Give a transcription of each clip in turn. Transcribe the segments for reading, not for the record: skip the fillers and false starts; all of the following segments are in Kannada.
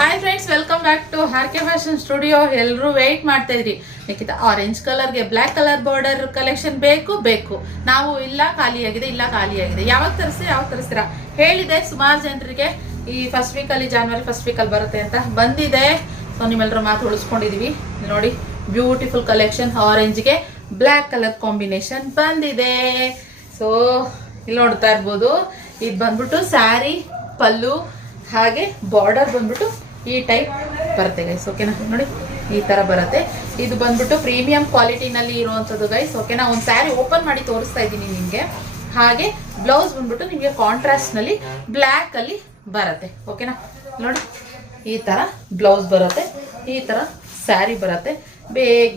Hi friends, welcome back to Harke fashion studio. ಎಲ್ಲರೂ ವೆಯ್ಟ್ ಮಾಡ್ತಾ ಇದ್ರಿ, ನಿಖಿತಾ ಆರೆಂಜ್ ಕಲರ್ಗೆ ಬ್ಲ್ಯಾಕ್ ಕಲರ್ ಬಾರ್ಡರ್ ಕಲೆಕ್ಷನ್ ಬೇಕು. ನಾವು ಇಲ್ಲ ಖಾಲಿಯಾಗಿದೆ. ಯಾವಾಗ ತರಿಸ್ತೀರಾ ಹೇಳಿದೆ ಸುಮಾರು ಜನರಿಗೆ. ಈ ಫಸ್ಟ್ ವೀಕಲ್ಲಿ ಜಾನ್ವರಿ ಫಸ್ಟ್ ವೀಕಲ್ಲಿ ಬರುತ್ತೆ ಅಂತ ಬಂದಿದೆ. ಸೊ ನಿಮ್ಮೆಲ್ಲರ ಮಾತು ಉಳಿಸ್ಕೊಂಡಿದೀವಿ ನೋಡಿ. ಬ್ಯೂಟಿಫುಲ್ ಕಲೆಕ್ಷನ್, ಆರೆಂಜ್ಗೆ ಬ್ಲ್ಯಾಕ್ ಕಲರ್ ಕಾಂಬಿನೇಷನ್ ಬಂದಿದೆ. ಸೊ ಇಲ್ಲಿ ನೋಡ್ತಾ ಇರ್ಬೋದು, ಇದು ಬಂದ್ಬಿಟ್ಟು ಸ್ಯಾರಿ ಪಲ್ಲು, ಹಾಗೆ ಬಾರ್ಡರ್ ಬಂದ್ಬಿಟ್ಟು ಈ ಟೈಪ್ ಬರುತ್ತೆ ಗೈಸ್. ಓಕೆನಾ, ನೋಡಿ ಈ ತರ ಬರುತ್ತೆ. ಇದು ಬಂದ್ಬಿಟ್ಟು ಪ್ರೀಮಿಯಂ ಕ್ವಾಲಿಟಿನಲ್ಲಿ ಇರುವಂತದ್ದು ಗೈಸ್. ಓಕೆನಾ, ಒಂದು ಸ್ಯಾರಿ ಓಪನ್ ಮಾಡಿ ತೋರಿಸ್ತಾ ಇದ್ದೀನಿ ನಿಮ್ಗೆ. ಹಾಗೆ ಬ್ಲೌಸ್ ಬಂದ್ಬಿಟ್ಟು ನಿಮ್ಗೆ ಕಾಂಟ್ರಾಸ್ಟ್ ನಲ್ಲಿ ಬ್ಲ್ಯಾಕ್ ಅಲ್ಲಿ ಬರುತ್ತೆ. ಓಕೆನಾ, ನೋಡಿ ಈ ತರ ಬ್ಲೌಸ್ ಬರುತ್ತೆ, ಈ ತರ ಸ್ಯಾರಿ ಬರುತ್ತೆ.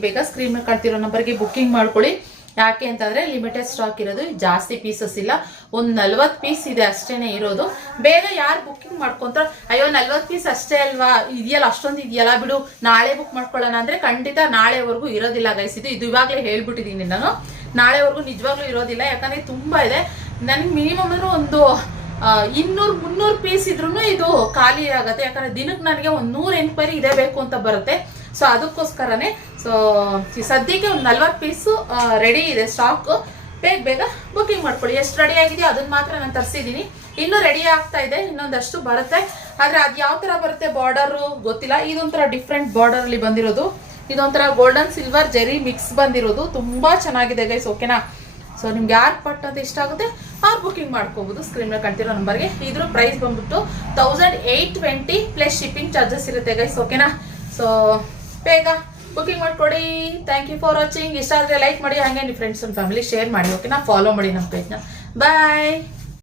ಬೇಗ ಸ್ಕ್ರೀನ್ ಮೇಲೆ ಕಾಣ್ತಿರೋ ನಂಬರ್ಗೆ ಬುಕ್ಕಿಂಗ್ ಮಾಡ್ಕೊಳ್ಳಿ. ಯಾಕೆ ಅಂತಂದ್ರೆ ಲಿಮಿಟೆಡ್ ಸ್ಟಾಕ್ ಇರೋದು, ಜಾಸ್ತಿ ಪೀಸಸ್ ಇಲ್ಲ. ಒಂದು 40 ಪೀಸ್ ಇದೆ ಅಷ್ಟೇನೆ ಇರೋದು. ಬೇಗ ಯಾರು ಬುಕ್ಕಿಂಗ್ ಮಾಡ್ಕೊಂತಾರ, ಅಯ್ಯೋ 40 ಪೀಸ್ ಅಷ್ಟೇ ಅಲ್ವಾ, ಇದೆಯಲ್ಲ ಅಷ್ಟೊಂದು ಇದೆಯಲ್ಲ ಬಿಡು ನಾಳೆ ಬುಕ್ ಮಾಡ್ಕೊಳ್ಳೋಣ ಅಂದ್ರೆ ಖಂಡಿತ ನಾಳೆವರೆಗೂ ಇರೋದಿಲ್ಲ ಗೈಸ್. ಇದು ಇವಾಗಲೇ ಹೇಳ್ಬಿಟ್ಟಿದೀನಿ ನಾನು, ನಾಳೆವರೆಗೂ ನಿಜವಾಗ್ಲೂ ಇರೋದಿಲ್ಲ. ಯಾಕಂದ್ರೆ ತುಂಬಾ ಇದೆ. ನನ್ಗೆ ಮಿನಿಮಮ್ ಅಂದ್ರೆ ಒಂದು 200-300 ಪೀಸ್ ಇದ್ರೂ ಇದು ಖಾಲಿ ಆಗುತ್ತೆ. ಯಾಕಂದ್ರೆ ದಿನಕ್ಕೆ ನನಗೆ ಒಂದು 100 ಎಂಕ್ವೈರಿ ಇದೇ ಬೇಕು ಅಂತ ಬರುತ್ತೆ. ಸೊ ಅದಕ್ಕೋಸ್ಕರನೇ ಸೊ ಸದ್ಯಕ್ಕೆ ಒಂದು 40 ಪೀಸು ರೆಡಿ ಇದೆ ಸ್ಟಾಕ್. ಬೇಗ ಬುಕ್ಕಿಂಗ್ ಮಾಡ್ಕೊಳ್ಳಿ. ಎಷ್ಟು ರೆಡಿ ಆಗಿದೆಯೋ ಅದನ್ನ ಮಾತ್ರ ನಾನು ತರಿಸಿದ್ದೀನಿ. ಇನ್ನೂ ರೆಡಿ ಆಗ್ತಾ ಇದೆ, ಇನ್ನೊಂದಷ್ಟು ಬರುತ್ತೆ. ಆದ್ರೆ ಅದು ಯಾವ ತರ ಬರುತ್ತೆ ಬಾರ್ಡರು ಗೊತ್ತಿಲ್ಲ. ಇದೊಂಥರ ಡಿಫ್ರೆಂಟ್ ಬಾರ್ಡರ್ ಅಲ್ಲಿ ಬಂದಿರೋದು. ಇದೊಂಥರ ಗೋಲ್ಡನ್ ಸಿಲ್ವರ್ ಜೆರಿ ಮಿಕ್ಸ್ ಬಂದಿರೋದು, ತುಂಬಾ ಚೆನ್ನಾಗಿದೆ ಗೈಸ್. ಓಕೆನಾ, ಸೊ ನಿಮ್ಗೆ ಯಾರು ಪಟ್ ಅಂತ ಇಷ್ಟ ಆಗುತ್ತೆ ಅವ್ರು ಬುಕ್ಕಿಂಗ್ ಮಾಡ್ಕೋಬಹುದು. ಸ್ಕ್ರೀನ್ ಮೇಲೆ ಕಾಣ್ತಿರೋ ನಂಬರ್ಗೆ. ಇದ್ರ ಪ್ರೈಸ್ ಬಂದ್ಬಿಟ್ಟು 1820 ಪ್ಲಸ್ ಶಿಪ್ಪಿಂಗ್ ಚಾರ್ಜಸ್ ಇರುತ್ತೆ ಗೈಸ್. ಓಕೆನಾ, ಸೊ ಬೇಗ ಬುಕ್ಕಿಂಗ್ ಮಾಡ್ಕೊಡಿ. Thank you for watching. ಇಷ್ಟ ಆದರೆ ಲೈಕ್ ಮಾಡಿ, ಹಾಗೆ ನಿಮ್ಮ ಫ್ರೆಂಡ್ಸ್ ಅಂಡ್ ಫ್ಯಾಮಿಲಿ ಶೇರ್ ಮಾಡಿ. ಓಕೆನಾ, ಫಾಲೋ ಮಾಡಿ ನಮ್ಮ ಪೇಜ್ನ. ಬಾಯ್.